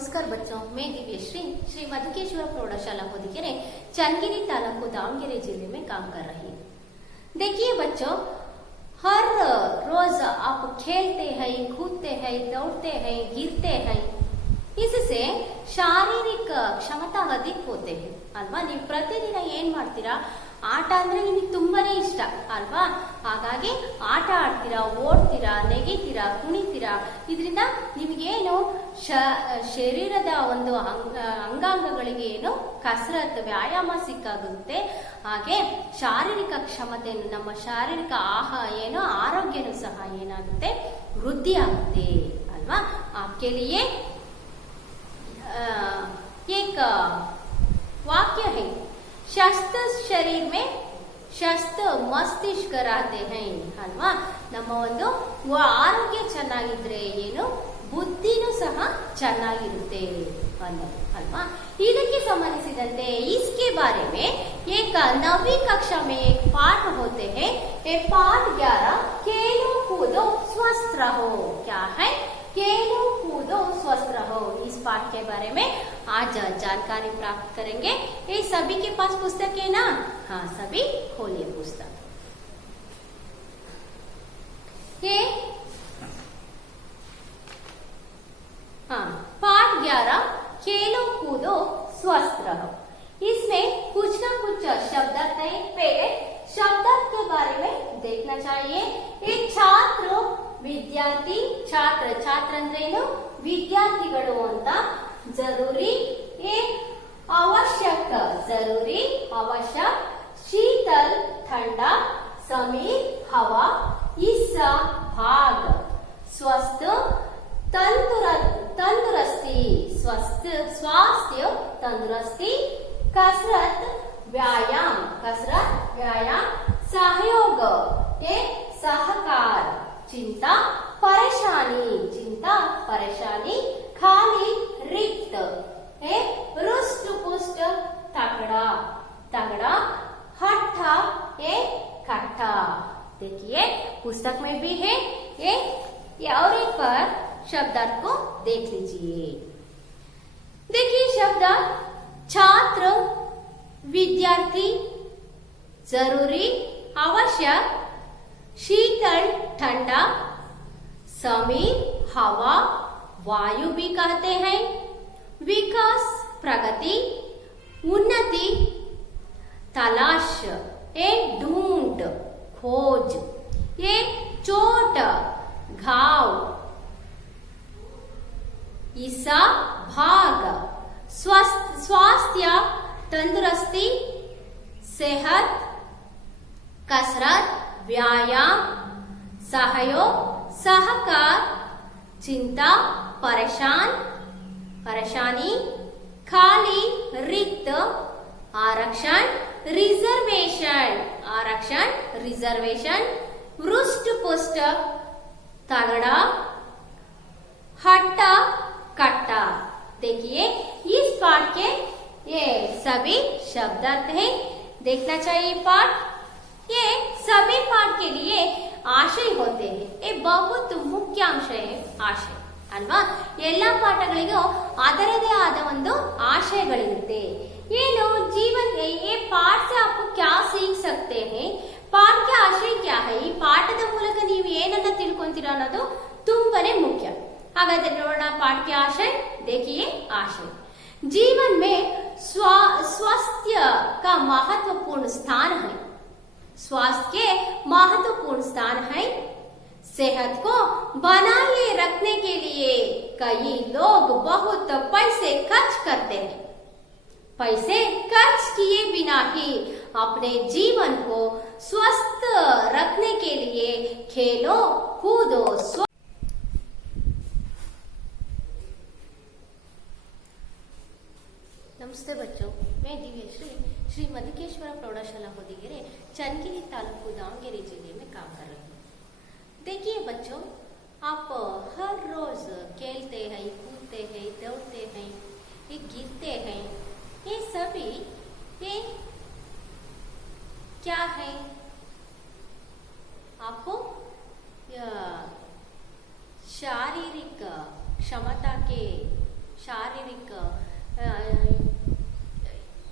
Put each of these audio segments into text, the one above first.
नमस्कार बच्चों, मैं दिव्यश्री श्री मधुकेश्वर प्रौढ़शाला होदिಗೆರೆ चನ್ನगिरी तालूಕು दावणಗೆರೆ जिले में काम कर रही हूँ। देखिए बच्चों, हर रोज आप खेलते हैं, कूदते हैं, दौड़ते हैं, गिरते हैं, इससे शारीरिक क्षमता अधिक होते हैं ಅಲ್ವಾ। ನೀವು ಪ್ರತಿದಿನ ಏನ್ ಮಾಡ್ತೀರಾ, ಆಟ ಅಂದ್ರೆ ನಿಮಗೆ ತುಂಬಾನೇ ಇಷ್ಟ ಅಲ್ವಾ। ಹಾಗಾಗಿ ಆಟ ಆಡ್ತೀರಾ, ಓಡ್ತೀರಾ, ನೆಗಿತೀರಾ, ಕುಣಿತೀರಾ, ಇದರಿಂದ ನಿಮಗೇನು ಶರೀರದ ಒಂದು ಅಂಗಾಂಗಗಳಿಗೆ ಏನು ಕಸರತ್ ವ್ಯಾಯಾಮ ಸಿಕ್ಕಾಗುತ್ತೆ, ಹಾಗೆ ಶಾರೀರಿಕ ಕ್ಷಮತೆಯನ್ನು ನಮ್ಮ ಶಾರೀರಿಕ ಏನು ಆರೋಗ್ಯನೂ ಸಹ ಏನಾಗುತ್ತೆ, ವೃದ್ಧಿ ಆಗುತ್ತೆ ಅಲ್ವಾ। आपके लिए एक वाक्य है, स्वस्थ शरीर में स्वस्थ मस्तिष्क रहते हैं ಅಲ್ವಾ। ನಮ್ಮ ಒಂದು ಆರೋಗ್ಯ ಚೆನ್ನಾಗಿದ್ರೆ ಏನು ಬುದ್ಧಿನೂ ಸಹ ಚೆನ್ನಾಗಿರುತ್ತೆ ಅನ್ನೋದು ಅಲ್ವಾ। ಇದಕ್ಕೆ ಸಂಬಂಧಿಸಿದಂತೆ इसके बारे में एक 9वीं कक्षा में एक पाठ होते हैं, ये पाठ 11 खेलो कूदो स्वस्थ रहो। क्या है? खेलो कूदो स्वस्थ रहो। इस पाठ के बारे में आज जानकारी प्राप्त करेंगे। ये सभी के पास पुस्तक है ना? हाँ, सभी खोलिए पुस्तक। ये हाँ, पाठ 11 खेलो कूदो स्वस्थ रहो। इसमें कुछ ना कुछ शब्दार्थ है। पहले शब्दार्थ के बारे में देखना चाहिए। एक छात्र, ವಿದ್ಯಾರ್ಥಿ, ಛಾತ್ರ ಅಂದ್ರೇನು, ವಿದ್ಯಾರ್ಥಿಗಳು ಅಂತ, ಜರೂರಿ आवश्यक, जरूरी आवश्यक, शीतल ठंडा, समीर हवा, हिस्सा भाग, स्वस्थ तंदुरुस्ती, स्वस्थ स्वास्थ्य तंदुरुस्ती, कसरत व्यायाम, सहयोग सहकार, चिंता परेशानी, खाली रिक्त, रुष्ट पुष्ट तगड़ा, हट्टा कट्टा। देखिए पुस्तक में भी है ये और एक बार शब्दार्थ को देख लीजिए। देखिए शब्दार्थ छात्र, विद्यार्थी, जरूरी आवश्यक, शीतल ठंडा, समीर हवा वायु भी कहते हैं, विकास प्रगति, उन्नति तलाश, ढूंढ खोज, चोट घाव, ईसा भाग, स्वास्थ्य तंदुरुस्ती, सेहत, कसरत, व्यायाम, सहयोग, सहकार, चिंता परेशानी, खाली रिक्त, आरक्षण रिजर्वेशन, रुष्ट पुष्ट तगड़ा, हट्टा कट्टा। देखिए इस पाठ के ये सभी शब्दार्थ हैं, देखना चाहिए पाठ। ये सभी पाठ के लिए आशय होते हैं, ये बहुत मुख्य अंश है आशय ಅಲ್ವಾ। ಎಲ್ಲ ಪಾಠಗಳಿಗೂ ಅದರದೇ ಆದ ಒಂದು ಆಶಯಗಳಿರುತ್ತೆ। ಏನು जीवन में ये पाठ से आपको क्या सीख सकते हैं, पाठ के आशय क्या है, ಈ ಪಾಠದ ಮೂಲಕ ನೀವು ಏನನ್ನ ತಿಳ್ಕೊಂತೀರಾ ಅನ್ನೋದು ತುಂಬಾನೇ ಮುಖ್ಯ। ಹಾಗಾದ್ರೆ ನೋಡೋಣ पाठ के आशय। देखिए आशय, जीवन में स्वास्थ्य का महत्वपूर्ण स्थान है, स्वास्थ्य के महत्वपूर्ण स्थान है। सेहत को बनाए रखने के लिए कई लोग बहुत पैसे खर्च करते हैं, पैसे खर्च किए बिना ही अपने जीवन को स्वस्थ रखने के लिए खेलो कूदो। नमस्ते बच्चों, मैं दिव्यश्री श्री मधुकेश्वर प्रौढ़शाला होदिಗೆರೆ चನ್ನगिरी तालूಕು दावणಗೆರೆ जिले में काम कर रही हूँ। देखिए बच्चों, आप हर रोज खेलते हैं, कूदते हैं, दौड़ते हैं, ये गिरते हैं, ये सभी ये क्या है, आपको शारीरिक क्षमता के शारीरिक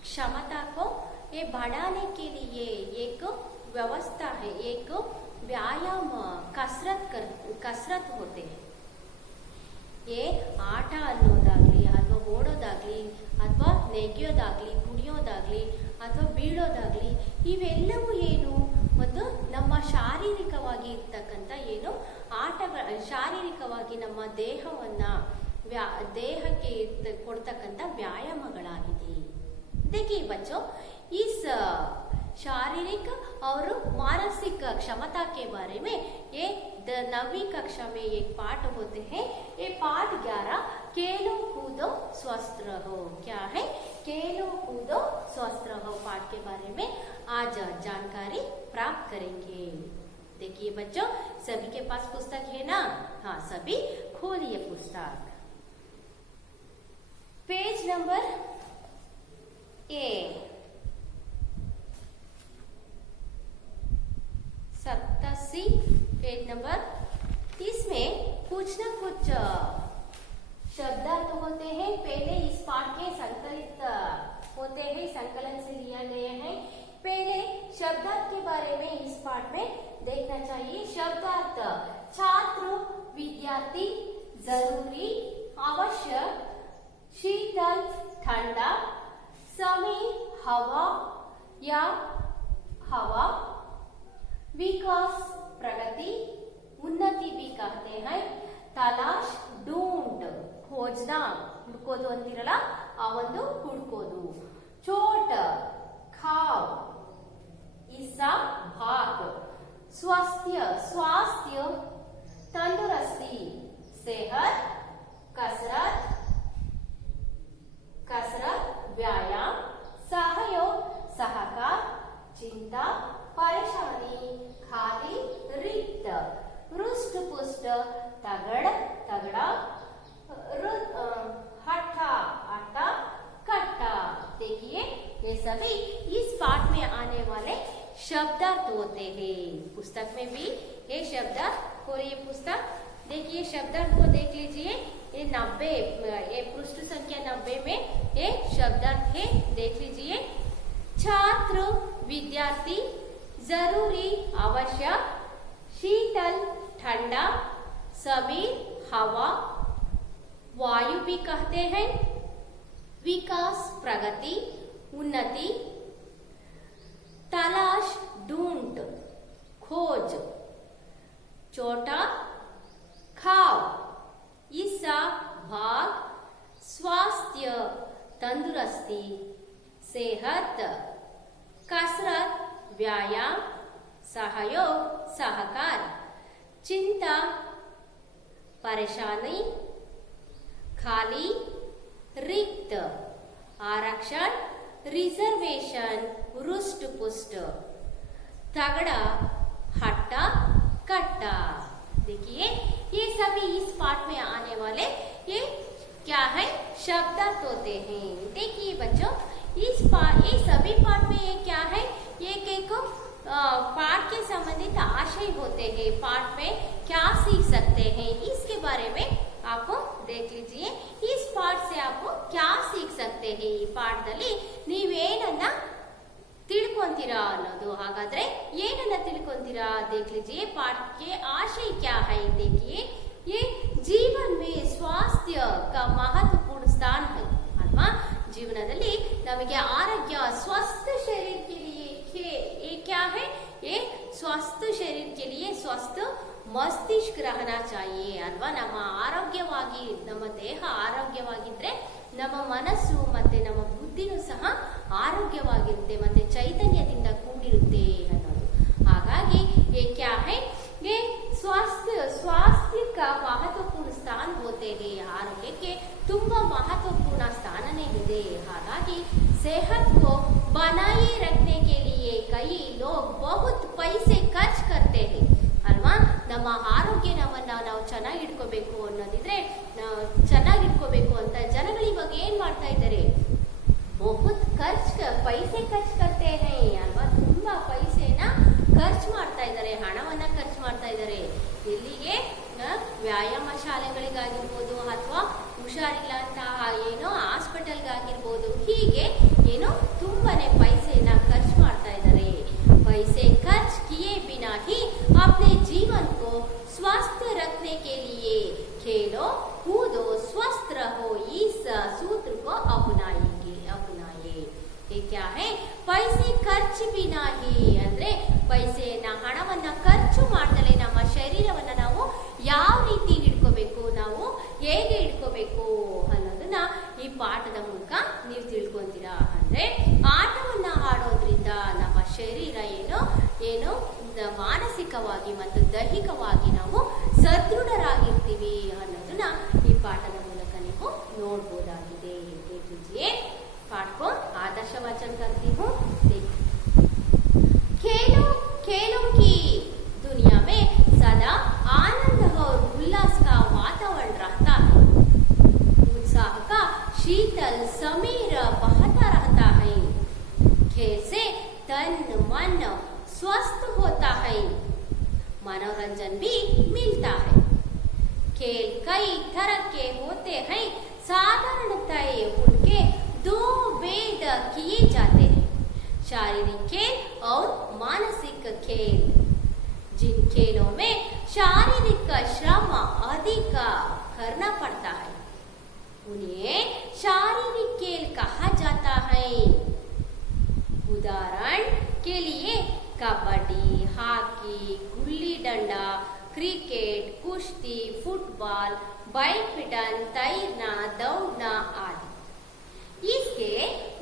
क्षमता को ये बढ़ाने के लिए एक व्यवस्था है, एक व्यायाम कसरत होते हैं। ये ಆಟ ಅನ್ನೋದಾಗ್ಲಿ ಅಥವಾ ಓಡೋದಾಗ್ಲಿ ಅಥವಾ ನೆಗೆಯೋದಾಗ್ಲಿ ಕುಣಿಯೋದಾಗ್ಲಿ ಅಥವಾ ಬೀಳೋದಾಗ್ಲಿ ಇವೆಲ್ಲವೂ ಏನು ಒಂದು ನಮ್ಮ ಶಾರೀರಿಕವಾಗಿ ಇರ್ತಕ್ಕಂಥ ಏನು ಶಾರೀರಿಕವಾಗಿ ನಮ್ಮ ದೇಹಕ್ಕೆ ಕೊಡ್ತಕ್ಕಂಥ ವ್ಯಾಯಾಮಗಳಾಗಿದೆ। देखिए बच्चों, इस शारीरिक और मानसिक क्षमता के बारे में ये 9वीं कक्षा में एक पाठ होते हैं। ये पाठ 11 खेलो कूदो स्वस्थ रहो। क्या है? खेलो कूदो स्वस्थ रहो पाठ के बारे में आज जानकारी प्राप्त करेंगे। देखिए बच्चों, सभी के पास पुस्तक है ना? हाँ, सभी खोलिए पुस्तक। Page number A 87 page number. इसमें कुछ न कुछ शब्दार्थ होते हैं। पहले इस पाठ के संकलित होते हैं, संकलन से लिया गया है। पहले शब्दार्थ के बारे में इस पाठ में देखना चाहिए। शब्दार्थ: छात्र, विद्यार्थी, जरूरी, आवश्यक, शीतल, ठंडा, समय, हवा या हवा, विकास, प्रगति, उन्नति भी कहते हैं। तलाश, ढूंढ, खोजना, ಹುಡುಕೋದು ಅಂತಿರಲ್ಲ ಆ ಒಂದು ಹುಡುಕೋದು। ಚೋಟ್, ಖಾವ್, हिस्सा, भाग। स्वास्थ्य, तंदुरुस्ती, सेहत, कसरत, व्यायाम, सहयोग, सहकार, चिंता, परेशानी, खाली, रिक्त, रुष्ट पुष्ट, तगड़ा, हट्टा, कट्टा। देखिए ये सभी इस पाठ में आने वाले शब्दार्थ होते हैं। पुस्तक में भी ये शब्दार्थ और ये पुस्तक देखिए शब्दार्थ को देख लीजिए। ये 90 ये पृष्ठ संख्या 90 में ये शब्दार्थ है, देख लीजिए। छात्र, विद्यार्थी, जरूरी, आवश्यक, शीतल, ठंडा, समीर, हवा, वायु भी कहते हैं। विकास, प्रगति, उन्नति, तलाश, ढूंढ, खोज, छोटा, खाओ, हिस्सा, भाग, स्वास्थ्य, तंदुरुस्ती, सेहत, कसरत, व्यायाम, सहयोग, सहकार, चिंता, परेशानी, खाली, रिक्त, आरक्षण, रिजर्वेशन, रुष्ट पुष्ट, तगड़ा, हट्टा, कट्टा। देखिए ये सभी इस पाठ में आने वाले ये क्या है शब्दार्थ होते हैं। देखिए बच्चों, ये सभी पाठ में ये क्या है, एक पाठ के संबंधित आशय होते हैं। पाठ में क्या सीख सकते हैं इसके बारे में आप देख लीजिए। इस पाठ से आप क्या सीख सकते हैं, ಈ ಪಾಠದಲ್ಲಿ ನೀವೇನನ್ನ ತಿಳ್ಕೊಂತೀರಾ ಅನ್ನೋದು। ಹಾಗಾದ್ರೆ ಏನನ್ನ ತಿಳ್ಕೊಂತೀರಾ देख लीजिए। पाठ के आशय क्या है देखिए। ये जीवन में स्वास्थ्य का महत्वपूर्ण स्थान है अल्वा। जीवनದಲ್ಲಿ ನಮಗೆ ಆರೋಗ್ಯ, स्वस्थ शरीर के लिए ये क्या है, ये स्वस्थ शरीर के लिए स्वस्थ मस्तिष्क रहना चाहिए अल्वा। ನಮ್ಮ ಆರೋಗ್ಯವಾಗಿ ನಮ್ಮ ದೇಹ ಆರೋಗ್ಯವಾಗಿದ್ರೆ ನಮ್ಮ ಮನಸ್ಸು ಮತ್ತೆ ನಮ್ಮ ಬುದ್ಧಿನೂ ಸಹ ಆರೋಗ್ಯವಾಗಿರುತ್ತೆ ಮತ್ತೆ ಚೈತನ್ಯದಿಂದ ಕೂಡಿರುತ್ತೆ ಅನ್ನೋದು। ಹಾಗಾಗಿ ये क्या है, ये स्वास्थ्य का महत्वपूर्ण स्थान होते हैं। ಆರೋಗ್ಯಕ್ಕೆ ತುಂಬಾ महत्वपूर्ण ಸ್ಥಾನನೇ ಇದೆ। ಹಾಗಾಗಿ सेहत को बनाए रखने के लिए कई लोग बहुत पैसे खर्च करते हैं ಅಲ್ವಾ। ನಮ್ಮ ಆರೋಗ್ಯನವನ್ನ ನಾವು ಚೆನ್ನಾಗಿ ಇಟ್ಕೋಬೇಕು ಅನ್ನೋದಿದ್ರೆ, ನಾವು ಚೆನ್ನಾಗಿ ಇಟ್ಕೋಬೇಕು ಅಂತ ಜನಗಳು ಇವಾಗ ಏನ್ ಮಾಡ್ತಾ ಇದ್ದಾರೆ, ಬಹುತ್ पैसे खर्च करते हैं ಅಲ್ವಾ। ತುಂಬಾ ಪೈಸೆನ ಖರ್ಚು ಮಾಡ್ತಾ ಇದ್ದಾರೆ, ಹಣವನ್ನ ಖರ್ಚು ಮಾಡ್ತಾ ಇದ್ದಾರೆ। ಎಲ್ಲಿಗೆ? ವ್ಯಾಯಾಮ ಶಾಲೆಗಳಿಗಾಗಿರ್ಬೋದು ಅಥವಾ ಹುಷಾರಿಲ್ಲ ಅಂತ ಏನೋ ಹಾಸ್ಪಿಟಲ್ಗಾಗಿರ್ಬೋದು, ಹೀಗೆ ಏನೋ ತುಂಬಾನೇ ಪೈಸೆಯನ್ನ ಖರ್ಚು ಮಾಡ್ತಾ ಇದ್ದಾರೆ. पैसे खर्च किए बिना ही अपने जीवन को स्वस्थ रखने के लिए खेलो कूदो स्वस्थ रहो इस सूत्र को अपनाइए. ये क्या है? पैसे खर्च बिना ही ಅಂದ್ರೆ ಪೈಸೆಯನ್ನ ಹಣವನ್ನ ಖರ್ಚು ಮಾಡ್ದಲೇ ನಮ್ಮ ಶರೀರವನ್ನ ನಾವು ಯಾವ ರೀತಿ ಹಿಡ್ಕೋಬೇಕು, ನಾವು ಹೇಗೆ ಹಿಡ್ಕೋಬೇಕು ಅನ್ನೋದನ್ನ ಈ ಪಾಠದ ಮೂಲಕ ನೀವು ತಿಳ್ಕೊಂತೀರಾ. ಅಂದ್ರೆ ಆಟವನ್ನ ಆಡೋದ್ರಿಂದ ನಮ್ಮ ಶರೀರ ಏನು ಮಾನಸಿಕವಾಗಿ ಮತ್ತು ದೈಹಿಕವಾಗಿ ನಾವು ಸದೃಢರಾಗಿರ್ತೀವಿ ಅನ್ನೋದನ್ನ ಈ ಪಾಠದ ಮೂಲಕ ನೀವು ನೋಡ್ಬೋದಾಗಿದೆ. पाठ को आदर्श वाचन करती हूँ. खेलों की दुनिया में सदा आनंद और उल्लास का वातावरण रहता है. उत्साह का शीतल समीर बहता रहता है. खेल से तन मन स्वस्थ होता है, मनोरंजन भी मिलता है. खेल कई तरह के होते हैं. साधारणतः उनके दो भेद किए जाते हैं, शारीरिक खेल और मानसिक खेल. जिन खेलों में शारीरिक श्रम अधिक करना पड़ता है उन्हें शारीरिक खेल कहा जाता है. उदाहरण के लिए कबड्डी, हॉकी, गुल्ली डंडा, क्रिकेट, कुश्ती, फुटबॉल, बैडमिंटन, तैरना, दौड़ना आदि. इसके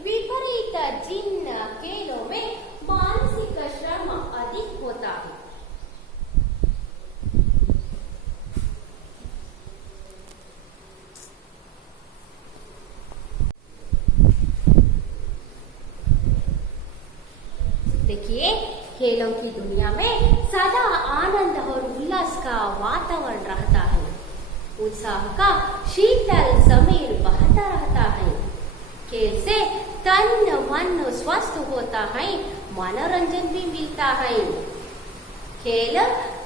विपरीत जिन खेलों में मानसिक श्रम अधिक होता है देखिए, खेलों की दुनिया में सदा आनंद और उल्लास का वातावरण रहता है. उत्साह का शीतल समीर बहता रहता है. खेल से तन मन स्वस्थ होता है, मनोरंजन भी मिलता है. खेल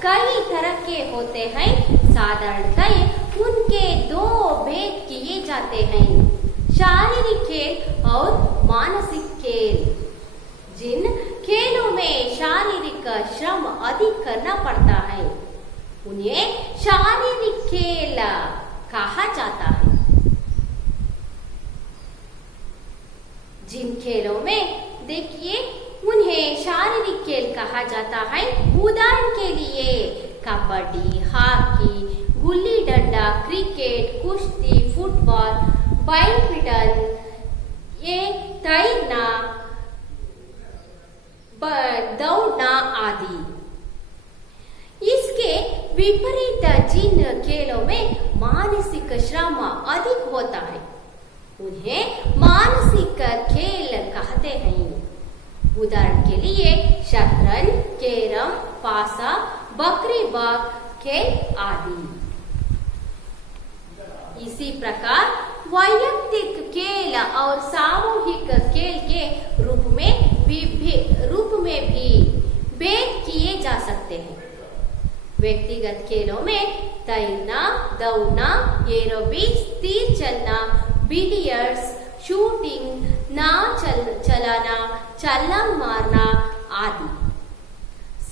कई तरह के होते हैं. साधारणतः उनके दो भेद किए जाते हैं, शारीरिक खेल और मानसिक खेल. जिन खेलों में शारीरिक श्रम अधिक करना पड़ता है उन्हें शारीरिक खेल कहा जाता है. जिन खेलों में देखिए उन्हें शारीरिक खेल कहा जाता है. उदाहरण के लिए कबड्डी, हॉकी, गुल्ली डंडा, क्रिकेट, कुश्ती, फुटबॉल, बैडमिंटन, ये तैरना, दौड़ना आदि. इसके विपरीत जिन खेलों में मानसिक श्रम अधिक होता है उन्हें मानसिक खेल कहते हैं. उदाहरण के लिए शतरंज, कैरम, पासा, बकरीबाग खेल आदि. इसी प्रकार वैयक्तिक खेल और सामूहिक खेल के रूप में भी भेद किए जा सकते हैं. व्यक्तिगत खेलों में तैरना, दौड़ना, एरोबिक्स, तीर चलना, बिलियर्ड्स, शूटिंग, नाव चलाना, छलांग मारना आदि.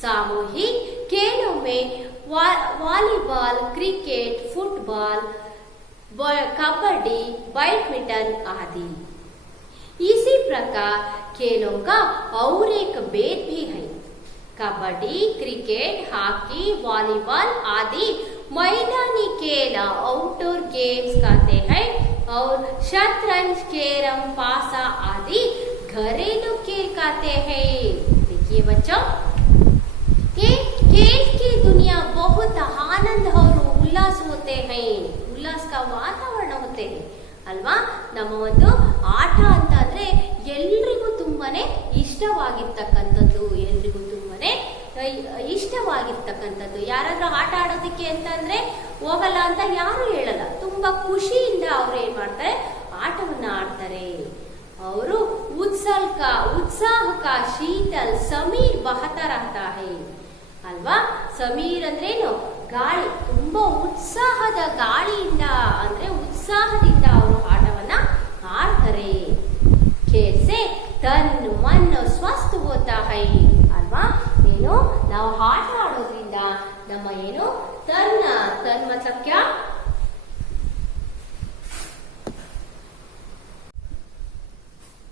सामूहिक खेलों में volleyball, cricket, football, kabaddi, badminton आदि. इसी प्रकार खेलों का और एक भेद भी है. कबड्डी, क्रिकेट, हॉकी, वॉलीबॉल आदि मैदानी खेल आउटडोर गेम्स कहते हैं और शतरंज, कैरम, पासा आदि घरेलू खेल कहते हैं. देखिए बच्चों, ये खेल की दुनिया बहुत आनंद और उल्लास होते हैं, उल्लास का वातावरण होते हैं ಅಲ್ವಾ. ನಮ್ಮ ಒಂದು ಆಟ ಅಂತ ಅಂದ್ರೆ ಎಲ್ರಿಗೂ ತುಂಬಾನೇ ಇಷ್ಟವಾಗಿರ್ತಕ್ಕಂಥದ್ದು, ಎಲ್ರಿಗೂ ತುಂಬಾನೇ ಇಷ್ಟವಾಗಿರ್ತಕ್ಕಂಥದ್ದು. ಯಾರಾದ್ರೂ ಆಟ ಆಡೋದಕ್ಕೆ ಅಂತಂದ್ರೆ ಹೋಗಲ್ಲ ಅಂತ ಯಾರು ಹೇಳಲ್ಲ. ತುಂಬಾ ಖುಷಿಯಿಂದ ಅವ್ರು ಏನ್ ಮಾಡ್ತಾರೆ, ಆಟವನ್ನ ಆಡ್ತಾರೆ. ಅವರು उत्साह का शीतल समीर बहता रहता है ಅಲ್ವಾ. ಸಮೀರ್ ಅಂದ್ರೇನು, ಗಾಳಿ. ತುಂಬಾ ಉತ್ಸಾಹ तन मतलब क्या?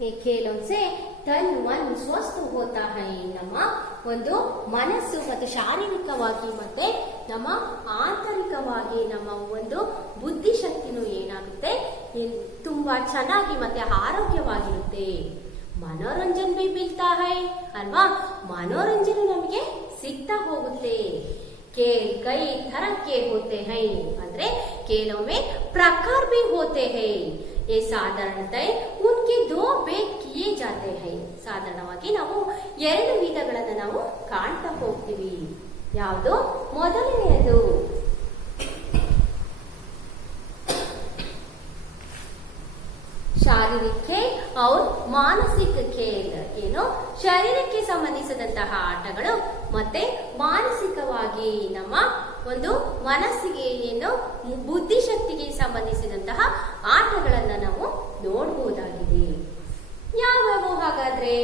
ಈ खेलों से तन मन स्वस्थ होता है. ನಮ್ಮ ಒಂದು ಮನಸ್ಸು ಮತ್ತು ಶಾರೀರಿಕವಾಗಿ ಮತ್ತೆ ನಮ್ಮ ಆಂತರಿಕವಾಗಿ ನಮ್ಮ ಒಂದು ಬುದ್ಧಿಶಕ್ತಿನೂ ಏನಾಗುತ್ತೆ ತುಂಬಾ ಚೆನ್ನಾಗಿ ಮತ್ತೆ ಆರೋಗ್ಯವಾಗಿರುತ್ತೆ. ಮನೋರಂಜನೆ भी मिलता है ಅಲ್ವಾ? ಮನೋರಂಜನೆ ನಮಗೆ ಸಿಗ್ತಾ ಹೋಗುತ್ತೆ. खेल कई तरह के होते हैं ಅಂದ್ರೆ खेलों में प्रकार भी होते हैं. ये साधारणतः उनके दो भेद किए जाते हैं. ಸಾಧಾರಣವಾಗಿ ನಾವು ಎರಡು ವಿಧಗಳನ್ನು ನಾವು ಕಾಣ್ತಾ ಹೋಗ್ತೀವಿ. ಯಾವುದು? ಮೊದಲನೆಯದು ಶಾರೀರಿಕ खेल और ಮಾನಸಿಕ खेल. ಏನು? ಶರೀರಕ್ಕೆ ಸಂಬಂಧಿಸಿದಂತಹ ಆಟಗಳು ಮತ್ತೆ ಮಾನಸಿಕವಾಗಿ ನಮ್ಮ ಒಂದು ಮನಸ್ಸಿಗೆ ಏನು ಬುದ್ಧಿಶಕ್ತಿಗೆ ಸಂಬಂಧಿಸಿದಂತಹ ಆಟಗಳನ್ನ ನಾವು ನೋಡಬಹುದಾಗಿದೆ. ಯಾವ್ಯಾವು ಹಾಗಾದ್ರೆ?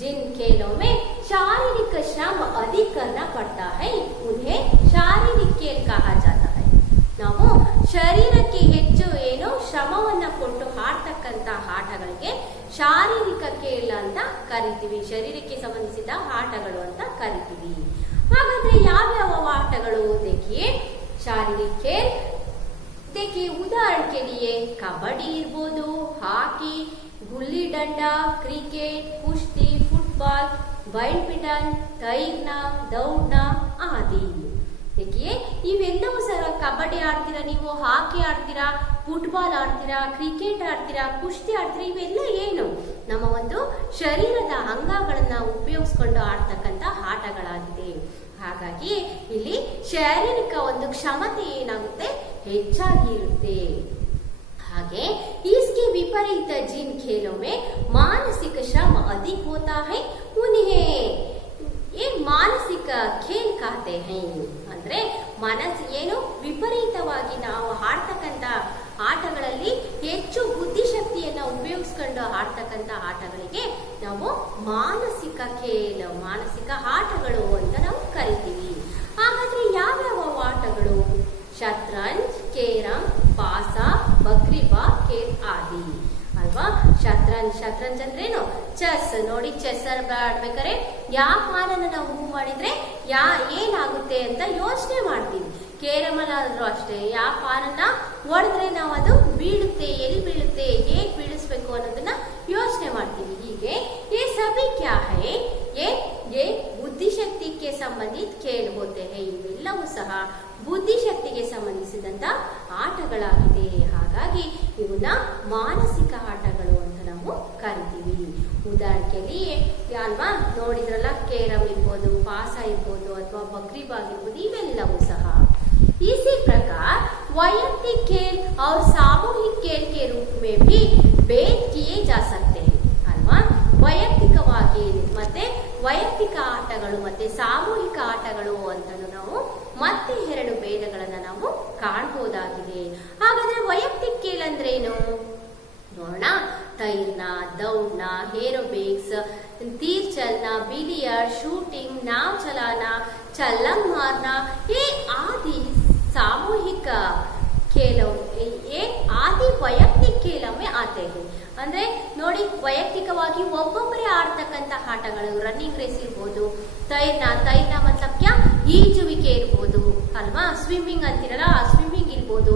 जिन खेलों में शारीरिक श्रम अधिक करना पड़ता है उन्हें शारीरिक खेल कहा जाता है. ನಾವು ಶರೀರಕ್ಕೆ ಹೆಚ್ಚು ಏನು ಶ್ರಮವನ್ನ ಕೊಟ್ಟು ಆಡ್ತಕ್ಕಂತ ಆಟಗಳಿಗೆ ಶಾರೀರಿಕ खेल ಅಂತ ಕರಿತೀವಿ. ಶರೀರಕ್ಕೆ ಸಂಬಂಧಿಸಿದ ಆಟಗಳು ಅಂತ ಕರಿತೀವಿ. ಹಾಗಾದ್ರೆ ಯಾವ್ಯಾವ ಆಟಗಳು? देखिए शारीरिक खेल. देखिए उदाहरण के लिए कबड्डी ಇರಬಹುದು, ಹಾಕಿ, गुल्ली डंडा, क्रिकेट, कुश्ती, फुटबॉल, बैडमिंटन, तैरना, दौड़ना आदि. देखिए ಇವೆಲ್ಲವೂ ಸಹ ಕಬಡ್ಡಿ ಆಡ್ತೀರಾ ನೀವು, ಹಾಕಿ ಆಡ್ತೀರಾ, ಫುಟ್ಬಾಲ್ ಆಡ್ತೀರಾ, ಕ್ರಿಕೆಟ್ ಆಡ್ತೀರಾ, ಕುಸ್ತಿ ಆಡ್ತೀರಾ. ಇವೆಲ್ಲ ಏನು ನಮ್ಮ ಒಂದು ಶರೀರದ ಅಂಗಗಳನ್ನ ಉಪಯೋಗಿಸ್ಕೊಂಡು ಆಡ್ತಕ್ಕಂತ ಆಟಗಳಾಗಿದೆ. ಹಾಗಾಗಿ ಇಲ್ಲಿ ಶಾರೀರಿಕ ಒಂದು ಕ್ಷಮತೆ ಏನಾಗುತ್ತೆ ಹೆಚ್ಚಾಗಿ ಇರುತ್ತೆ. ಹಾಗೆ इसके विपरीत जिन खेलों में मानसिक श्रम अधिक होता है उन्हें ये मानसिक खेल कहते हैं. ಅಂದ್ರೆ ಮನಸ್ಸು ಏನು ವಿಪರೀತವಾಗಿ ನಾವು ಆಡ್ತಕ್ಕಂತ ಆಟಗಳಲ್ಲಿ ಹೆಚ್ಚು ಬುದ್ಧಿಶಕ್ತಿಯನ್ನ ಉಪಯೋಗಿಸ್ಕೊಂಡು ಆಡ್ತಕ್ಕಂತ ಆಟಗಳಿಗೆ ನಾವು ಮಾನಸಿಕ खेल, ಮಾನಸಿಕ ಆಟಗಳು ಅಂತ ನಾವು ಕರಿತೀವಿ. ಹಾಗಾದ್ರೆ ಯಾವ್ಯಾವ ಆಟಗಳು? ಶತರಂಜ್, ಕೇರಂ, ಪಾಸ, ಬಕ್ರಿಬಾ, ಕೇರ್ ಆದಿ ಅಲ್ವಾ? ಶತರಂಜ್ ಅಂದ್ರೇನು? ಚೆಸ್. ನೋಡಿ, ಚೆಸ್ ಆಡ್ಬೇಕಾದ್ರೆ ಯಾವ ಪಾನನ್ನ ನಾವು ಮೂವ್ ಮಾಡಿದ್ರೆ ಏನಾಗುತ್ತೆ ಅಂತ ಯೋಚನೆ ಮಾಡ್ತೀವಿ. ಕೇರಂ ಆದ್ರೂ ಅಷ್ಟೇ, ಯಾವ ಪಾನನ್ನ ಹೊಡೆದ್ರೆ ನಾವು ಅದು ಬೀಳುತ್ತೆ, ಎಲ್ಲಿ ಬೀಳುತ್ತೆ, ಹೇಗ್ ಬೀಳಿಸ್ಬೇಕು ಅನ್ನೋದನ್ನ ಯೋಚನೆ ಮಾಡ್ತೀವಿ. ಹೀಗೆ ये सभी क्या है? ये ಬುದ್ಧಿಶಕ್ತಿಗೆ ಸಂಬಂಧಿತ खेल होते हैं. ಇವೆಲ್ಲವೂ ಸಹ ಬುದ್ಧಿಶಕ್ತಿಗೆ ಸಂಬಂಧಿಸಿದಂತ ಆಟಗಳಾಗಿದೆ. ಹಾಗಾಗಿ ಇವನ್ನ ಮಾನಸಿಕ ಆಟಗಳು ಅಂತ ನಾವು ಕರಿತೀವಿ. ಉದಾಹರಣೆಗೆ ಅಲ್ವಾ ನೋಡಿದ್ರಲ್ಲ, ಕೇರಂ ಇರ್ಬೋದು, ಪಾಸ ಇರ್ಬೋದು, ಅಥವಾ ಬಕ್ರಿಬಾಗ್ ಇರ್ಬೋದು, ಇವೆಲ್ಲವೂ ಸಹ. इसी प्रकार वैयक्तिक खेल और सामूहिक खेल के रूप में भी भेद किए जा सकते हैं ಅಲ್ವಾ? ವೈಯಕ್ತಿಕವಾಗಿ ಮತ್ತೆ ವೈಯಕ್ತಿಕ ಆಟಗಳು ಮತ್ತೆ ಸಾಮೂಹಿಕ ಆಟಗಳು ಅಂತ ನಾವು ಮತ್ತೆ ಎರಡು ಭೇದಗಳನ್ನ ನಾವು ಕಾಣಬಹುದಾಗಿದೆ. ಹಾಗಾದ್ರೆ ವೈಯಕ್ತಿಕ खेल ಅಂದ್ರೆ ಏನು ನೋಡೋಣ. तैरना, दौड़ना, एरोबिक्स, तीर चलना, बिलियर्ड, शूटिंग, नाव चलाना, छलांग मारना, ये आदि सामूहिक खेलों ये आदि वैयक्तिक खेलों में आते हैं. ಅಂದ್ರೆ ನೋಡಿ, ವೈಯಕ್ತಿಕವಾಗಿ ಒಬ್ಬೊಬ್ಬರೇ ಆಡ್ತಕ್ಕಂತ ಆಟಗಳು ರನ್ನಿಂಗ್ ರೇಸ್ ಇರ್ಬೋದು, ತೈರ್ನ ಮತ್ಲಬ್ ಕ್ಯಾ ಈಜುವಿಕೆ ಇರ್ಬೋದು ಅಲ್ವಾ? ಸ್ವಿಮ್ಮಿಂಗ್ ಅಂತಿರಲ್ಲ, ಸ್ವಿಮ್ಮಿಂಗ್ ಇರ್ಬೋದು,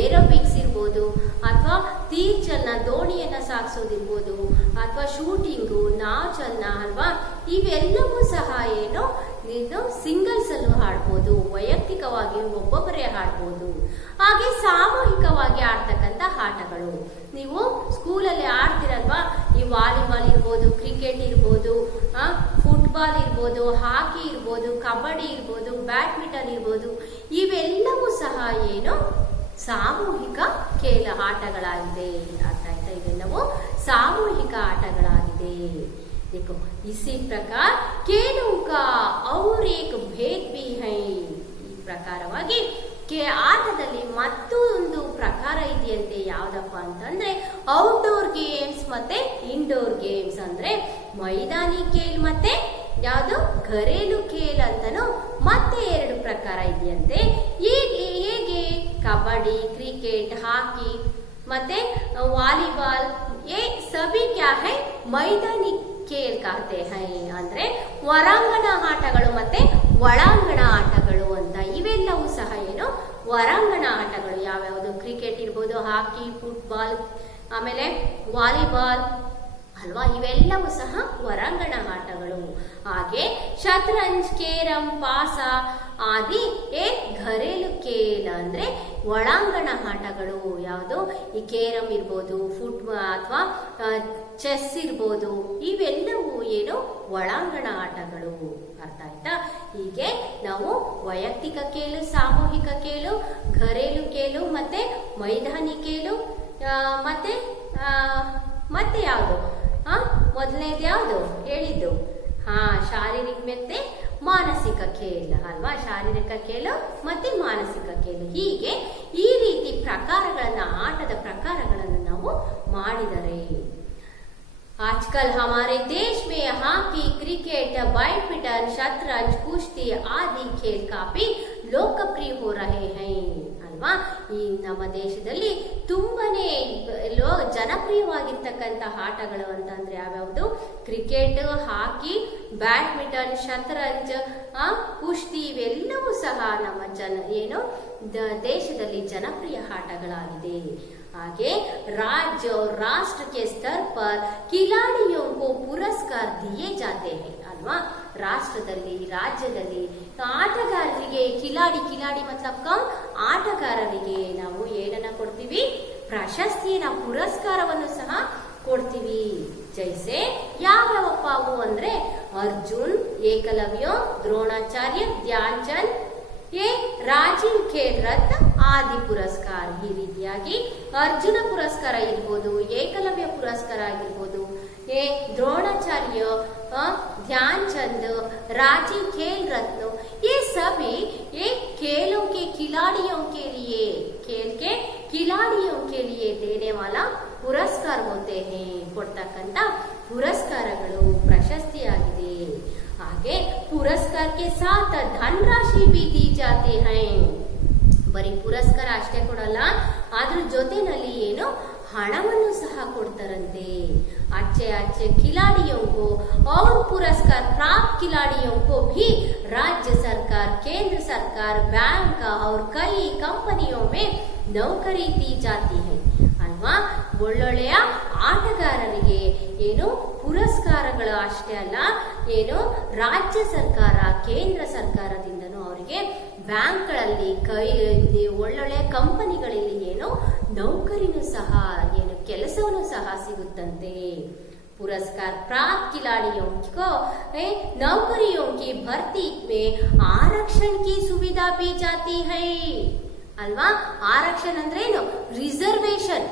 ಏರೋಬಿಕ್ಸ್ ಇರ್ಬೋದು, ಅಥವಾ ತೀರ್ ಚಲನ ದೋಣಿಯನ್ನ ಸಾಗಿಸೋದಿರ್ಬೋದು, ಅಥವಾ ಶೂಟಿಂಗು, ನಾವ್ ಚಲನ ಅಲ್ವಾ? ಇವೆಲ್ಲವೂ ಸಹ ಏನು ನೀನು ಸಿಂಗಲ್ಸ್ ಅಲ್ಲೂ ಆಡ್ಬೋದು, ವೈಯಕ್ತಿಕವಾಗಿ ಒಬ್ಬೊಬ್ಬರೇ ಆಡ್ಬೋದು. ಹಾಗೆ ಸಾಮೂಹಿಕವಾಗಿ ಆಡ್ತಕ್ಕಂತ ಆಟಗಳು ನೀವು ಸ್ಕೂಲಲ್ಲಿ ಆಡ್ತಿರಲ್ವಾ? ಈ ವಾಲಿಬಾಲ್ ಇರ್ಬೋದು, ಕ್ರಿಕೆಟ್ ಇರ್ಬೋದು, ಫುಟ್ಬಾಲ್ ಇರ್ಬೋದು, ಹಾಕಿ ಇರ್ಬೋದು, ಕಬಡ್ಡಿ ಇರ್ಬೋದು, ಬ್ಯಾಡ್ಮಿಂಟನ್ ಇರ್ಬೋದು, ಇವೆಲ್ಲವೂ ಸಹ ಏನು ಸಾಮೂಹಿಕ खेल ಆಟಗಳಾಗಿದೆ. ಅರ್ಥ ಆಯ್ತಾ? ಇವೆಲ್ಲವೂ ಸಾಮೂಹಿಕ ಆಟಗಳಾಗಿದೆ. देखो इसी प्रकार खेलों का और एक भेद भी है. ಈ ಪ್ರಕಾರವಾಗಿ ಆಟದಲ್ಲಿ ಮತ್ತೊಂದು ಪ್ರಕಾರ ಇದೆಯಂತೆ. ಯಾವ್ದಪ್ಪ ಅಂತಂದ್ರೆ ಔಟ್ಡೋರ್ ಗೇಮ್ಸ್ ಮತ್ತೆ ಇಂಡೋರ್ ಗೇಮ್ಸ್. ಅಂದ್ರೆ ಮೈದಾನಿ खेल ಮತ್ತೆ ಯಾವುದು ಘರೇಲು खेल ಅಂತನೂ ಮತ್ತೆ ಎರಡು ಪ್ರಕಾರ ಇದೆಯಂತೆ. ಹೇಗೆ कबड्डी, क्रिकेट, हॉकी ಮತ್ತೆ ವಾಲಿಬಾಲ್ ये सभी क्या है मैदानी खेल कहते हैं ಅಂದ್ರೆ ಹೊರಾಂಗಣ ಆಟಗಳು ಮತ್ತೆ ಒಳಾಂಗಣ ಆಟಗಳು ಅಂತ. ಇವೆಲ್ಲವೂ ಸಹ ಏನು ಹೊರಾಂಗಣ ಆಟಗಳು. ಯಾವ್ಯಾವುದು ಕ್ರಿಕೆಟ್ ಇರ್ಬೋದು, ಹಾಕಿ, ಫುಟ್ಬಾಲ್, ಆಮೇಲೆ ವಾಲಿಬಾಲ್ ಅಲ್ವಾ, ಇವೆಲ್ಲವೂ ಸಹ ಹೊರಾಂಗಣ ಆಟಗಳು. ಹಾಗೆ ಶತರಂಜ್, ಕೇರಂ, ಪಾಸ ಆದಿ ಘರೇಲು ಖೇಲ್ ಅಂದ್ರೆ ಒಳಾಂಗಣ ಆಟಗಳು. ಯಾವುದು ಈ ಕೇರಂ ಇರ್ಬೋದು, ಫುಟ್ಬಾಲ್ ಅಥವಾ ಚೆಸ್ ಇರ್ಬೋದು, ಇವೆಲ್ಲವೂ ಏನು ಒಳಾಂಗಣ ಆಟಗಳು. ಅರ್ಥ ಆಯ್ತಾ? ಹೀಗೆ ನಾವು ವೈಯಕ್ತಿಕ ಕೇಲು, ಸಾಮೂಹಿಕ ಕೇಲು, ಘರೇಲು ಕೇಲು ಮತ್ತೆ ಮೈದಾನಿ ಕೇಲು ಮತ್ತೆ ಮತ್ತೆ ಯಾವುದು ಮೊದಲನೇದು ಯಾವುದು ಹೇಳಿದ್ದು? ಶಾರೀರಿಕ ಮತ್ತೆ ಮಾನಸಿಕ ಖೇಲ್ ಅಲ್ವಾ. ಶಾರೀರಿಕ ಖೇಲು ಮತ್ತೆ ಮಾನಸಿಕ ಖೇಲು, ಹೀಗೆ ಈ ರೀತಿ ಪ್ರಕಾರಗಳನ್ನ, ಆಟದ ಪ್ರಕಾರಗಳನ್ನು ನಾವು ಮಾಡಿದರೆ आजकल हमारे देश में हॉकी, क्रिकेट, बैडमिंटन, शतरंज, कुश्ती आदि खेल काफी लोकप्रिय हो रहे हैं ಅಲ್ವಾ. ಈ ನಮ್ಮ ದೇಶದಲ್ಲಿ ತುಂಬಾನೇ ಜನಪ್ರಿಯವಾಗಿರ್ತಕ್ಕಂತಹ ಆಟಗಳು ಅಂತಂದ್ರೆ ಯಾವ್ಯಾವುದು? ಕ್ರಿಕೆಟ್, ಹಾಕಿ, ಬ್ಯಾಡ್ಮಿಂಟನ್, ಶತರಂಜ್, ಕುಶ್ತಿ ಇವೆಲ್ಲವೂ ಸಹ ನಮ್ಮ ದೇಶದಲ್ಲಿ ಜನಪ್ರಿಯ ಆಟಗಳಾಗಿದೆ. आगे राज्य और राष्ट्र के स्तर पर खिलाड़ियों को पुरस्कार दिए जाते हैं ಅಲ್ವಾ. ರಾಷ್ಟ್ರದಲ್ಲಿ, ರಾಜ್ಯದಲ್ಲಿ ಆಟಗಾರರಿಗೆ ಕಿಲಾಡಿ ಮತ್ಲಬ್ ಕಮ್ ಆಟಗಾರರಿಗೆ ನಾವು ಏನನ್ನ ಕೊಡ್ತೀವಿ? ಪ್ರಶಸ್ತಿನ, ಪುರಸ್ಕಾರವನ್ನು ಸಹ ಕೊಡ್ತೀವಿ. ಜೈಸೆ ಯಾವ್ಯಾವಪ್ಪ ಅವು ಅಂದ್ರೆ ಅರ್ಜುನ್, ಏಕಲವ್ಯ, ದ್ರೋಣಾಚಾರ್ಯ, ಧ್ಯಾನ್ ಚಂದ್, ರಾಜೀವ್ ಖೇಲ್ ರತ್ನ ಆದಿ ಪುರಸ್ಕಾರ. ಈ ರೀತಿಯಾಗಿ ಅರ್ಜುನ ಪುರಸ್ಕಾರ ಇರ್ಬೋದು, ಏಕಲವ್ಯ ಪುರಸ್ಕಾರ ಆಗಿರ್ಬೋದು, द्रोणाचार्य, ध्यानचंद, राजीव खेल रत्न, ये सभी एक खेलों के खिलाड़ियों के लिए, खेल के खिलाड़ियों के लिए देने वाला पुरस्कार होते हैं. ಕೊಡ್ತಕ್ಕಂತ ಪುರಸ್ಕಾರಗಳು, ಪ್ರಶಸ್ತಿಯಾಗಿದೆ. आगे पुरस्कार के साथ धनराशि भी दी जाते हैं. ಬರೀ ಪುರಸ್ಕಾರ ಅಷ್ಟೇ ಕೊಡಲ್ಲ, ಅದ್ರ ಜೊತೆನಲ್ಲಿ ಏನು ಹಣವನ್ನು ಸಹ ಕೊಡ್ತಾರಂತೆ. अच्छे खिलाड़ियों को और पुरस्कार प्राप्त खिलाड़ियों को भी राज्य सरकार, केंद्र सरकार, बैंक और कई कंपनियों में नौकरी दी जाती है ಅಲ್ವಾ. ಒಳ್ಳೊಳ್ಳೆಯ ಆಟಗಾರರಿಗೆ ಏನು ಪುರಸ್ಕಾರಗಳು ಅಷ್ಟೇ ಅಲ್ಲ, ಏನು ರಾಜ್ಯ ಸರ್ಕಾರ, ಕೇಂದ್ರ ಸರ್ಕಾರದಿಂದನೂ ಅವರಿಗೆ ಬ್ಯಾಂಕ್ಗಳಲ್ಲಿ, ಒಳ್ಳೊಳ್ಳೆಯ ಕಂಪನಿಗಳಲ್ಲಿ ಏನು ನೌಕರಿನೂ ಸಹ, ಏನು ಕೆಲಸವನ್ನು ಸಹ ಸಿಗುತ್ತಂತೆ. पुरस्कार प्राप्त खिलाड़ियों को नौकरियों की भर्ती में आरक्षण की सुविधा भी जाती है ಅಲ್ವಾ. ಆರಕ್ಷಣ ಅಂದ್ರೆ ಏನು? ರಿಸರ್ವೇಶನ್.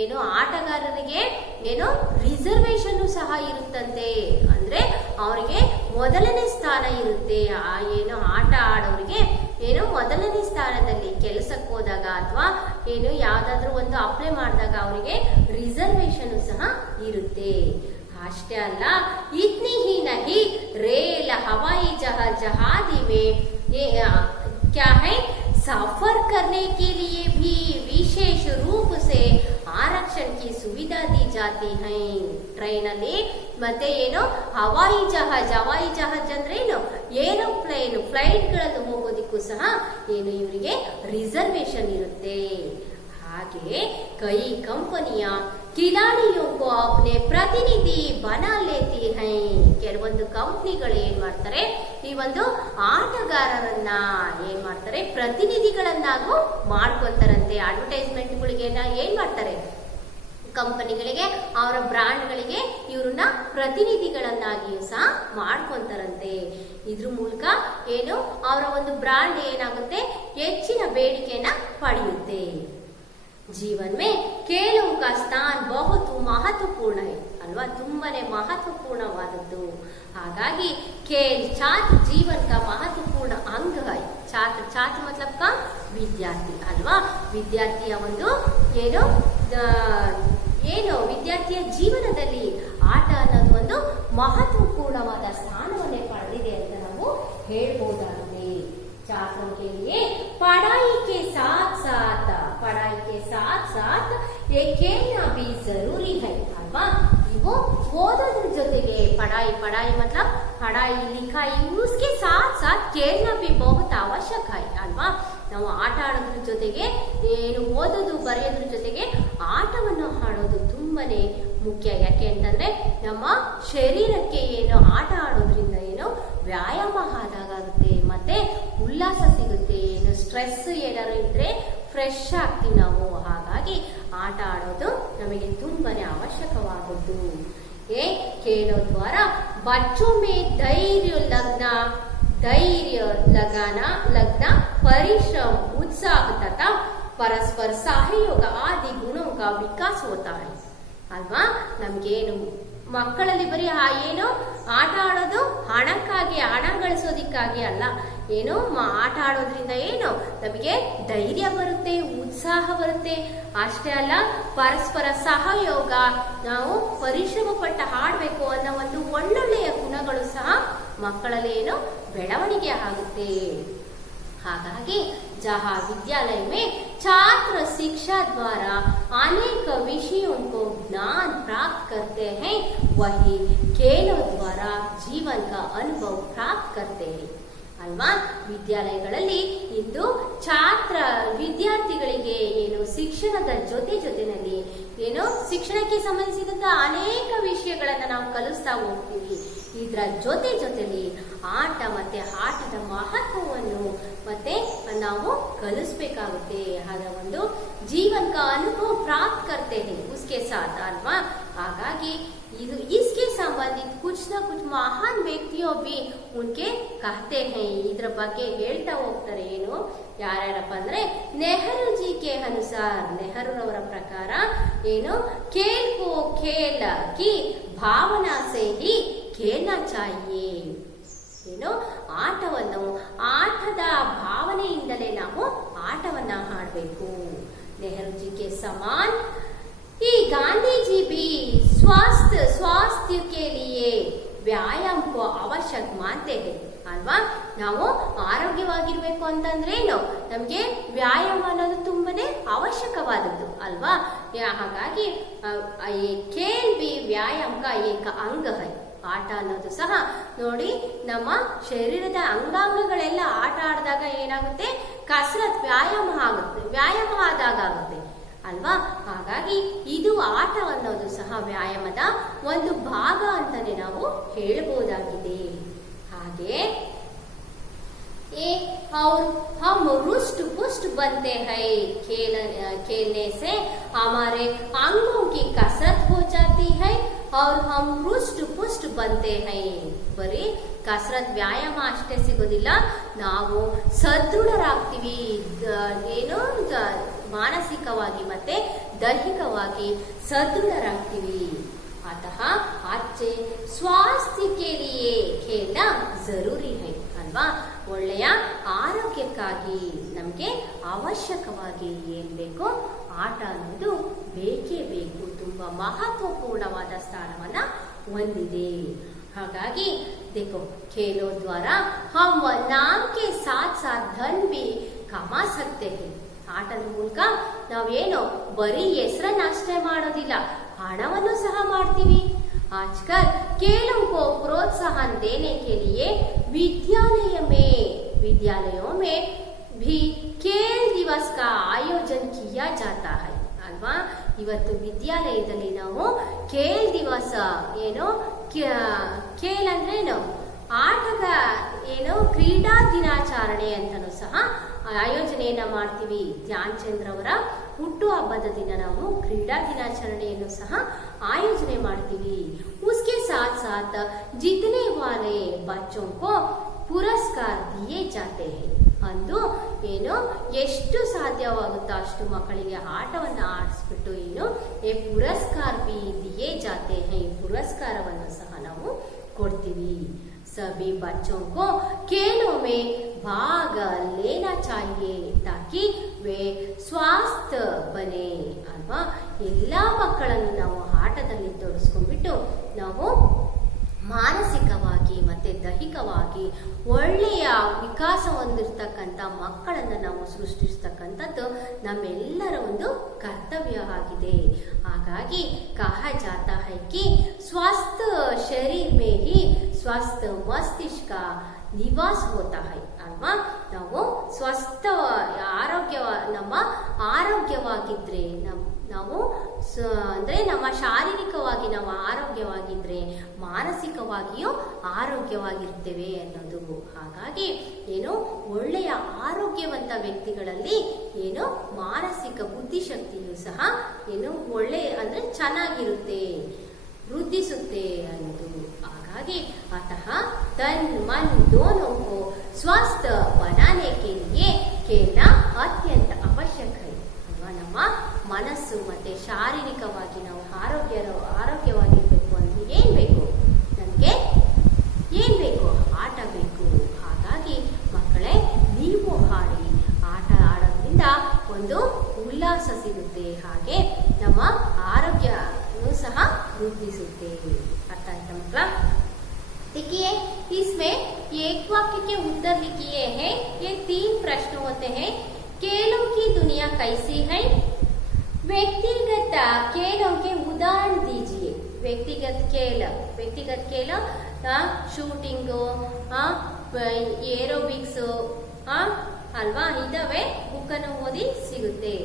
ಏನು ಆಟಗಾರರಿಗೆ ಏನು ರಿಸರ್ವೇಶನ್ ಸಹ ಇರುತ್ತಂತೆ. ಅಂದ್ರೆ ಅವರಿಗೆ ಮೊದಲನೇ ಸ್ಥಾನ ಇರುತ್ತೆ. ಏನು ಆಟ ಆಡೋರಿಗೆ ಏನು ಮೊದಲನೇ ಸ್ಥಾನದಲ್ಲಿ ಕೆಲಸಕ್ಕೆ ಹೋದಾಗ ಅಥವಾ ಏನು ಯಾವ್ದಾದ್ರು ಒಂದು ಅಪ್ಲೈ ಮಾಡಿದಾಗ ಅವರಿಗೆ ರಿಸರ್ವೇಶನ್ ಸಹ ಇರುತ್ತೆ. ಅಷ್ಟೇ ಅಲ್ಲ, ಇತ್ನಿ ಹಿ ನಹಿ ರೇಲ್, ಹವಾಯಿ ಜಹಾಜ್ ಆದಿ में क्या है सफर करने के लिए भी विशेष रूप से आरक्षण की सुविधा दी जाती है. ट्रेन ಅಲ್ಲಿ ಮತ್ತೆ ಏನು ಹವಾಯಿ ಜಹಾಜ್ ಅಂದ್ರೆ ಏನು ಏರೋಪ್ಲೇನ್, ಫ್ಲೈಟ್ ಗಳಲ್ಲಿ ಹೋಗೋದಿಕ್ಕೂ ಸಹ ಏನು ಇವರಿಗೆ ರಿಸರ್ವೇಶನ್ ಇರುತ್ತೆ. ಹಾಗೆ ಕೈ ಕಂಪನಿಯ खिलाड़ियों को अपने प्रतिनिधि बना लेती हैं. ಕೆಲವೊಂದು ಕಂಪನಿಗಳು ಏನ್ ಮಾಡ್ತಾರೆ, ಈ ಒಂದು ಆಟಗಾರರನ್ನ ಏನ್ ಮಾಡ್ತಾರೆ, ಪ್ರತಿನಿಧಿಗಳನ್ನಾಗೂ ಮಾಡ್ಕೊಂತಾರಂತೆ. ಅಡ್ವರ್ಟೈಸ್ಮೆಂಟ್ಗಳಿಗೆ ಏನ್ ಮಾಡ್ತಾರೆ, ಕಂಪನಿಗಳಿಗೆ, ಅವರ ಬ್ರಾಂಡ್ಗಳಿಗೆ ಇವ್ರನ್ನ ಪ್ರತಿನಿಧಿಗಳನ್ನಾಗಿಯೂ ಸಹ ಮಾಡ್ಕೊಂತಾರಂತೆ. ಇದ್ರ ಮೂಲಕ ಏನು ಅವರ ಒಂದು ಬ್ರಾಂಡ್ ಏನಾಗುತ್ತೆ, ಹೆಚ್ಚಿನ ಬೇಡಿಕೆಯನ್ನ ಪಡೆಯುತ್ತೆ. जीवन में खेलों का स्थान बहुत महत्वपूर्ण है ಅಲ್ವಾ. ತುಂಬಾನೇ ಮಹತ್ವಪೂರ್ಣವಾದದ್ದು. ಹಾಗಾಗಿ खेल छात्र जीवन का महत्वपूर्ण अंग है. छात्र मतलब का विद्यार्थी ಅಲ್ವಾ. ವಿದ್ಯಾರ್ಥಿಯ ಒಂದು ಏನು ವಿದ್ಯಾರ್ಥಿಯ ಜೀವನದಲ್ಲಿ ಆಟ ಅನ್ನೋದು ಒಂದು ಮಹತ್ವಪೂರ್ಣವಾದ ಸ್ಥಾನವನ್ನೇ ಪಡೆದಿದೆ ಅಂತ ನಾವು ಹೇಳ್ಬೋದಾಗಿದೆ. छात्रों के लिए पढ़ाई के साथ साथ ये खेलना भी जरूरी है अल्वा वो ಓದೋದ್ರ ಜೊತೆಗೆ पढ़ाई पढ़ाई मतलब पढ़ाई लिखाई उसके साथ साथ खेलना भी बहुत आवश्यक है ಅಲ್ವಾ ನಾವು ಆಟ ಆಡೋದ್ರ ಜೊತೆಗೆ ಏನು ಓದೋದು ಬರೆಯೋದ್ರ ಜೊತೆಗೆ ಆಟವನ್ನು ಆಡೋದು ತುಂಬಾನೇ ಮುಖ್ಯ ಯಾಕೆ ಅಂತಂದ್ರೆ ನಮ್ಮ ಶರೀರಕ್ಕೆ ಏನು ಆಟ ಆಡೋದ್ರಿಂದ ಏನು ವ್ಯಾಯಾಮ ಆದಾಗುತ್ತೆ ಮತ್ತೆ ಉಲ್ಲಾಸ ಸಿಗುತ್ತೆ ಏನು ಸ್ಟ್ರೆಸ್ ಏನಾದ್ರು ಇದ್ರೆ ಫ್ರೆಶ್ ಆಗ್ತೀವಿ ನಾವು ಹಾಗಾಗಿ ಆಟ ಆಡೋದು ನಮಗೆ ತುಂಬಾನೇ ಅವಶ್ಯಕವಾದದ್ದು ये खेलों द्वारा बच्चों में धैर्य लगाना परिश्रम उत्साह तथा परस्पर सहयोग आदि गुणों का विकास होता है ಅಲ್ವಾ ನಮ್ಗೇನು ಮಕ್ಕಳಲ್ಲಿ ಬರೀ ಏನು ಆಟ ಆಡೋದು ಹಣಕ್ಕಾಗಿ ಹಣ ಗಳಿಸೋದಿಕ್ಕಾಗಿ ಅಲ್ಲ ಏನು ಆಟ ಆಡೋದ್ರಿಂದ ಏನು ನಮಗೆ ಧೈರ್ಯ ಬರುತ್ತೆ ಉತ್ಸಾಹ ಬರುತ್ತೆ ಅಷ್ಟೇ ಅಲ್ಲ ಪರಸ್ಪರ ಸಹಯೋಗ ನಾವು ಪರಿಶ್ರಮ ಪಟ್ಟ ಆಡ್ಬೇಕು ಅನ್ನೋ ಒಂದು ಒಳ್ಳೊಳ್ಳೆಯ ಗುಣಗಳು ಸಹ ಮಕ್ಕಳಲ್ಲಿ ಏನು ಬೆಳವಣಿಗೆ ಆಗುತ್ತೆ ಹಾಗಾಗಿ जहाँ विद्यालय में छात्र शिक्षा द्वारा अनेक विषयों को ज्ञान प्राप्त करते हैं वही खेलों द्वारा जीवन का अनुभव प्राप्त करते हैं ಅಲ್ವಾ ವಿದ್ಯಾಲಯಗಳಲ್ಲಿ ಇಂದು ವಿದ್ಯಾರ್ಥಿಗಳಿಗೆ ಏನು ಶಿಕ್ಷಣದ ಜೊತೆನಲ್ಲಿ ಏನು ಶಿಕ್ಷಣಕ್ಕೆ ಸಂಬಂಧಿಸಿದಂತ ಅನೇಕ ವಿಷಯಗಳನ್ನ ನಾವು ಕಲಿಸ್ತಾ ಹೋಗ್ತೀವಿ ಇದರ ಜೊತೆಲಿ ಆಟ ಮತ್ತೆ ಆಟದ ಮಹತ್ವವನ್ನು ಮತ್ತೆ ನಾವು ಕಲಿಸ್ಬೇಕಾಗುತ್ತೆ ಅದರ ಒಂದು ಜೀವನ का अनुभव प्राप्त करते हैं उसके साथ अल्वा ಹಾಗಾಗಿ ಇದು इसके संबंधित कुछ ना कुछ महान व्यक्तियों भी उनके कहते हैं ಇದರ ಬಗ್ಗೆ ಹೇಳ್ತಾ ಹೋಗ್ತಾರೆ ಏನು ಯಾರ್ಯಾರಪ್ಪ ಅಂದ್ರೆ ನೆಹರು ಜಿ ಕೆ ಅನುಸಾರ ನೆಹರುರವರ ಪ್ರಕಾರ ಏನು खेल को खेल की भावना से ही खेलना चाहिए ಏನು ಆಟವನ್ನು ಆಟದ ಭಾವನೆಯಿಂದಲೇ ನಾವು ಆಟವನ್ನ ಆಡಬೇಕು ನೆಹರು ಜಿ ಕೆ ಸಮಾನ್ ಈ गांधी जी भी स्वास्थ्य के लिए व्यायाम को आवश्यक मानते हैं ಅಲ್ವಾ ನಾವು ಆರೋಗ್ಯವಾಗಿರ್ಬೇಕು ಅಂತಂದ್ರೆ ಏನು ನಮ್ಗೆ ವ್ಯಾಯಾಮ ಅನ್ನೋದು ತುಂಬಾನೇ ಅವಶ್ಯಕವಾದದ್ದು ಅಲ್ವಾ ಹಾಗಾಗಿ खेल भी व्यायाम का एक अंग है ಆಟ ಅನ್ನೋದು ಸಹ ನೋಡಿ ನಮ್ಮ ಶರೀರದ ಅಂಗಾಂಗಗಳೆಲ್ಲ ಆಟ ಆಡಿದಾಗ ಏನಾಗುತ್ತೆ ಕಸರತ್ ವ್ಯಾಯಾಮ ಆದಾಗ ಆಗುತ್ತೆ ಅಲ್ವಾ ಹಾಗಾಗಿ ಇದು ಆಟ ಅನ್ನೋದು ಸಹ ವ್ಯಾಯಾಮದ ಒಂದು ಭಾಗ ಅಂತಾನೆ ನಾವು ಹೇಳಬಹುದಾಗಿದೆ ಹಾಗೆ और हम रुष्ट पुष्ट बनते हैं खेलने से हमारे अंगों की कसरत हो जाती है और हम रुष्ट पुष्ट बनते हैं बरी कसरत व्यायाम ಅಷ್ಟೇ ಸಿಗೋದಿಲ್ಲ ನಾವು ಸದೃಢರಾಗ್ತೀವಿ ಏನು ಮಾನಸಿಕವಾಗಿ ಮತ್ತೆ ದೈಹಿಕವಾಗಿ ಸದೃಢರಾಗ್ತೀವಿ अतः अच्छे स्वास्थ्य के लिए खेलना जरूरी है ಅಲ್ವಾ ಒಳ್ಳೆಯ ಆರೋಗ್ಯಕ್ಕಾಗಿ ನಮಗೆ ಅವಶ್ಯಕವಾಗಿ ಏನ್ ಬೇಕು ಆಟ ಅನ್ನೋದು ಬೇಕೇ ಬೇಕು ತುಂಬಾ ಮಹತ್ವಪೂರ್ಣವಾದ ಸ್ಥಾನವನ್ನ ಹೊಂದಿದೆ ಹಾಗಾಗಿ देखो खेलों द्वारा हम नाम के साथ साथ धन भी कमा सकते हैं ಆಟದ ಮೂಲಕ ನಾವೇನು ಬರೀ ಹೆಸರನ್ನ ಅಷ್ಟೇ ಮಾಡೋದಿಲ್ಲ ಹಣವನ್ನು ಸಹ ಮಾಡ್ತೀವಿ आजकल खेलों को प्रोत्साहन देने के लिए विद्यालयों में भी खेल दिवस का आयोजन किया जाता है अल्वा ಇವತ್ತು ವಿದ್ಯಾಲಯದಲ್ಲಿ ನಾವು ಖೇಲ್ ದಿವಸ ಏನು ಖೇಲ್ ಅಂದ್ರೆ ಏನು ಆಟದ ಏನು ಕ್ರೀಡಾ ದಿನಾಚರಣೆ ಅಂತನೂ ಸಹ ಆಯೋಜನೆಯನ್ನ ಮಾಡ್ತೀವಿ ಧ್ಯಾನ್ ಚಂದ್ರ ಅವರ ಹುಟ್ಟು ಹಬ್ಬದ ದಿನ ನಾವು ಕ್ರೀಡಾ ದಿನಾಚರಣೆಯನ್ನು ಸಹ ಆಯೋಜನೆ ಮಾಡ್ತೀವಿ उसके साथ साथ जीतने वाले बच्चों को पुरस्कार दिए जाते हैं ಅಂದು ಏನು ಎಷ್ಟು ಸಾಧ್ಯವಾಗುತ್ತೋ ಅಷ್ಟು ಮಕ್ಕಳಿಗೆ ಆಟವನ್ನು ಆಡಿಸ್ಬಿಟ್ಟು ಏನು ಪುರಸ್ಕಾರ ಬಿ ದಿಯೇ ಜಾತೆ ಹೈ ಪುರಸ್ಕಾರವನ್ನು ಸಹ ನಾವು ಕೊಡ್ತೀವಿ सभी बच्चों को खेलों में भाग लेना चाहिए ताकि वे स्वस्थ बने ಅಲ್ವಾ ಎಲ್ಲಾ ಮಕ್ಕಳನ್ನು ನಾವು ಆಟದಲ್ಲಿ ತೊಡಗಿಸ್ಕೊಂಡ್ಬಿಟ್ಟು ನಾವು ಮಾನಸಿಕವಾಗಿ ಮತ್ತೆ ದೈಹಿಕವಾಗಿ ಒಳ್ಳೆಯ ವಿಕಾಸ ಹೊಂದಿರತಕ್ಕಂಥ ಮಕ್ಕಳನ್ನು ನಾವು ಸೃಷ್ಟಿಸ್ತಕ್ಕಂಥದ್ದು ನಮ್ಮೆಲ್ಲರ ಒಂದು ಕರ್ತವ್ಯ ಆಗಿದೆ. ಹಾಗಾಗಿ ಕಹಾ ಜಾತಾ ಹೈ ಕಿ ಸ್ವಸ್ಥ ಶರೀರ ಮೇ ಹಿ ಸ್ವಸ್ಥ ಮಸ್ತಿಷ್ಕ ನಿವಾಸ್ ಹೋತಾ ಹೈ ಅಲ್ವಾ. ನಾವು ಸ್ವಸ್ಥ ನಮ್ಮ ಆರೋಗ್ಯವಾಗಿದ್ರೆ ನಾವು ಅಂದ್ರೆ ನಮ್ಮ ಶಾರೀರಿಕವಾಗಿ ನಾವು ಆರೋಗ್ಯವಾಗಿದ್ರೆ ಮಾನಸಿಕವಾಗಿಯೂ ಆರೋಗ್ಯವಾಗಿರ್ತೇವೆ ಅನ್ನೋದು. ಹಾಗಾಗಿ ಏನು ಒಳ್ಳೆಯ ಆರೋಗ್ಯವಂತ ವ್ಯಕ್ತಿಗಳಲ್ಲಿ ಏನು ಮಾನಸಿಕ ಬುದ್ಧಿಶಕ್ತಿಯು ಸಹ ಏನು ಒಳ್ಳೆ ಅಂದ್ರೆ ಚೆನ್ನಾಗಿರುತ್ತೆ, ವೃದ್ಧಿಸುತ್ತೆ ಅನ್ನೋದು. ಹಾಗಾಗಿ अतः तन मन दोनों को स्वस्थ बनाने के लिए खेलना अत्यंत आवश्यक है ಅಲ್ವಾ. ನಮ್ಮ ಮನಸ್ಸು ಮತ್ತೆ ಶಾರೀರಿಕವಾಗಿ ನಾವು ಆರೋಗ್ಯವಾಗಿರ್ಬೇಕು ಅಂದ್ರೆ ಏನ್ ಬೇಕು? ನಮ್ಗೆ ಏನ್ ಬೇಕು? ಆಟ ಬೇಕು. ಹಾಗಾಗಿ ಮಕ್ಕಳೇ, ನೀವು ಆಡಿ, ಆಟ ಆಡೋದ್ರಿಂದ ಒಂದು ಉಲ್ಲಾಸ ಸಿಗುತ್ತೆ, ಹಾಗೆ ನಮ್ಮ ಆರೋಗ್ಯನೂ ಸಹ ವೃದ್ಧಿಸುತ್ತೆ. ಅರ್ಥ ಆಯ್ತಾ ಮಕ್ಕಳ? देखिए इसमें एक वाक्य के उत्तर लिखिए हैं. ये 3 प्रश्न होते हैं. खेलों की दुनिया कैसी है? व्यक्तिगत खेलों के उदाहरण दीजिए. व्यक्तिगत खेल शूटिंग, ಏರೋಬಿಕ್ಸ್ ಅಲ್ವಾ, ಇದಾವೆ. ಬುಕ್ಕನ್ನು ಓದಿ ಸಿಗುತ್ತೆ.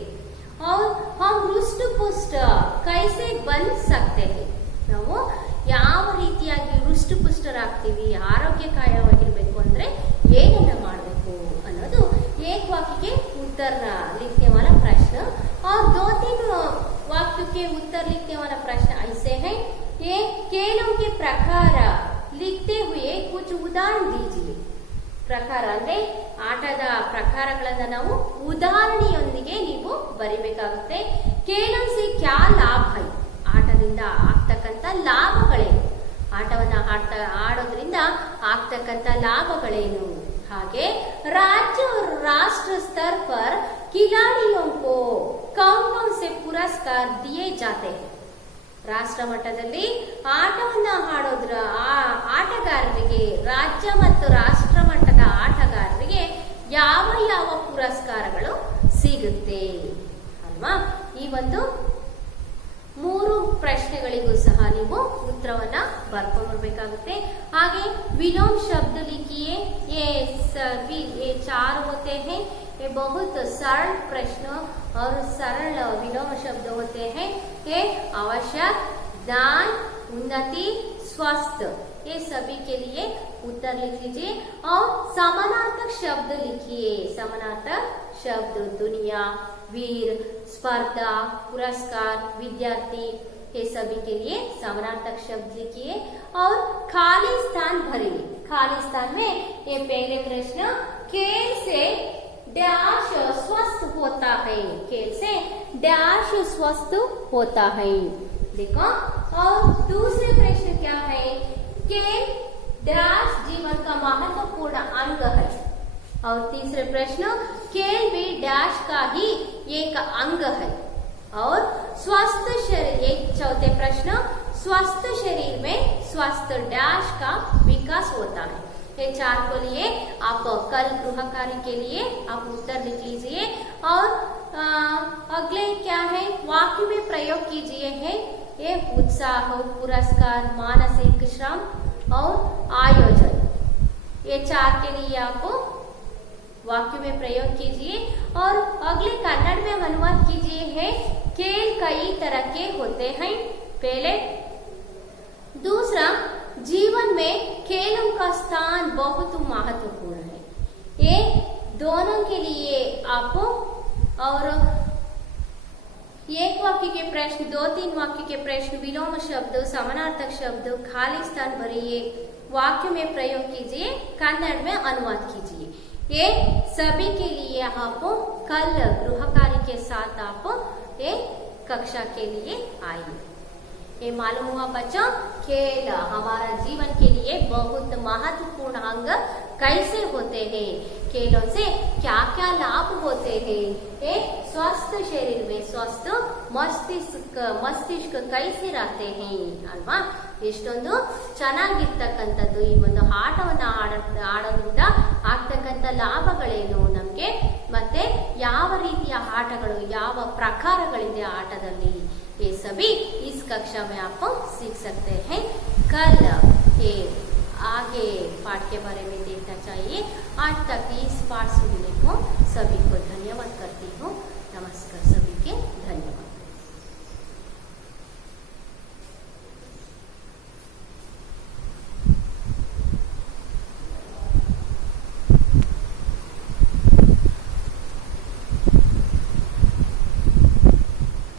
और हम रुष्ट पुष्ट कैसे बन सकते हैं? ನಾವು ಯಾವ ರೀತಿಯಾಗಿ ಹೃಷ್ಟಪುಷ್ಟರಾಗ್ತೀವಿ, ಆರೋಗ್ಯಕಾಯವಾಗಿರ್ಬೇಕು ಅಂದ್ರೆ ಏನನ್ನ ಮಾಡಬೇಕು ಅನ್ನೋದು एक वाक्य के उत्तर लिखने वाला प्रश्न. और 2-3 वाक्य के उत्तर लिखने वाला प्रश्न ऐसे है. ये खेलों के प्रकार लिखते हुए कुछ उदाहरण दीजिए. ಪ್ರಕಾರ ಅಂದ್ರೆ ಆಟದ ಪ್ರಕಾರಗಳನ್ನ ನಾವು ಉದಾಹರಣೆಯೊಂದಿಗೆ ನೀವು ಬರಿಬೇಕಾಗುತ್ತೆ. खेलों से क्या लाभ है? ಆಟದಿಂದ ಆಗ್ತಕ್ಕಂಥ ಲಾಭಗಳೇನು? ಆಟವನ್ನ ಆಡೋದ್ರಿಂದ ಆಗ್ತಕ್ಕಂಥ ಲಾಭಗಳೇನು? ಹಾಗೆ राज्य और राष्ट्र स्तर पर खिलाड़ियों को कौन-कौन से पुरस्कार दिए जाते हैं? ರಾಷ್ಟ್ರ ಮಟ್ಟದಲ್ಲಿ ಆಟವನ್ನ ಆಡೋದ್ರ ಆಟಗಾರರಿಗೆ, ರಾಜ್ಯ ಮತ್ತು ರಾಷ್ಟ್ರ ಮಟ್ಟದ ಆಟಗಾರರಿಗೆ ಯಾವ ಯಾವ ಪುರಸ್ಕಾರಗಳು ಸಿಗುತ್ತೆ ಅಲ್ವಾ. ಈ ಒಂದು 3 ಪ್ರಶ್ನೆಗಳಿಗೂ ಸಹ ನೀವು ಉತ್ತರವನ್ನ ಬರ್ಕೊಂಡ್ಬರ್ಬೇಕಾಗುತ್ತೆ. ಹಾಗೆ विलोम शब्द लिखिए. ये सभी 4 होते हैं. ये बहुत सरल प्रश्न और सरल विलोम शब्द होते हैं. ये आवश्यक, ज्ञान, उन्नति, स्वस्थ, ये सभी के लिए उत्तर लिख लीजिए. और समानार्थक शब्द लिखिए. समानार्थक शब्द दुनिया, वीर, स्पर्धा, पुरस्कार, विद्यार्थी, ये सभी के लिए समानार्थक शब्द लिखिए. और खाली स्थान भरिए. खाली स्थान में ये पहले प्रश्न, खेल से डैश स्वस्थ होता है. खेल से डैश स्वस्थ होता है. देखो. और दूसरे प्रश्न क्या है? खेल डैश जीवन का महत्वपूर्ण अंग है. और तीसरे प्रश्न, खेल भी डैश का ही एक अंग है. और स्वस्थ शरीर, एक चौथे प्रश्न, स्वस्थ शरीर में स्वस्थ डैश का विकास होता है. ये 4 को लिए आप कल गृह कार्य के लिए आप उत्तर लिख लीजिए. और अगले क्या है? वाक्य में प्रयोग कीजिए है. ये उत्साह, पुरस्कार, मानसिक श्रम और आयोजन, ये 4 के लिए आप वाक्य में प्रयोग कीजिए. और अगले कन्नड़ में अनुवाद कीजिए है. खेल कई तरह के होते हैं. पहले. दूसरा, जीवन में खेलों का स्थान बहुत महत्वपूर्ण है. ये दोनों के लिए आप और एक वाक्य के प्रश्न, 2-3 वाक्य के प्रश्न, विलोम शब्द, समानार्थक शब्द, खाली स्थान भरिए, वाक्य में प्रयोग कीजिए, कन्नड़ में अनुवाद कीजिए. ये सभी के लिए आप कल गृह कार्य के साथ आप ये कक्षा के लिए आइए. ये मालूम हुआ बच्चों, खेल हमारा जीवन के लिए बहुत महत्वपूर्ण अंग कैसे होते हैं, खेलों से क्या क्या लाभ होते हैं, एक स्वस्थ शरीर में स्वस्थ मस्तिष्क कैसे रहते हैं अल्वा. ಎಷ್ಟೊಂದು ಚೆನ್ನಾಗಿರ್ತಕ್ಕಂಥದ್ದು ಈ ಒಂದು ಆಟವನ್ನು ಆಡೋದ್ರಿಂದ ಆಗ್ತಕ್ಕಂಥ ಲಾಭಗಳೇನು ನಮಗೆ, ಮತ್ತೆ ಯಾವ ರೀತಿಯ ಆಟಗಳು, ಯಾವ ಪ್ರಕಾರಗಳಿದೆ ಆಟದಲ್ಲಿ, ये सभी इस कक्षा में आपको सीख सकते हैं। कल ये आगे पाठ के बारे में देखना चाहिए। आज तक इस पाठ सुनने को सभी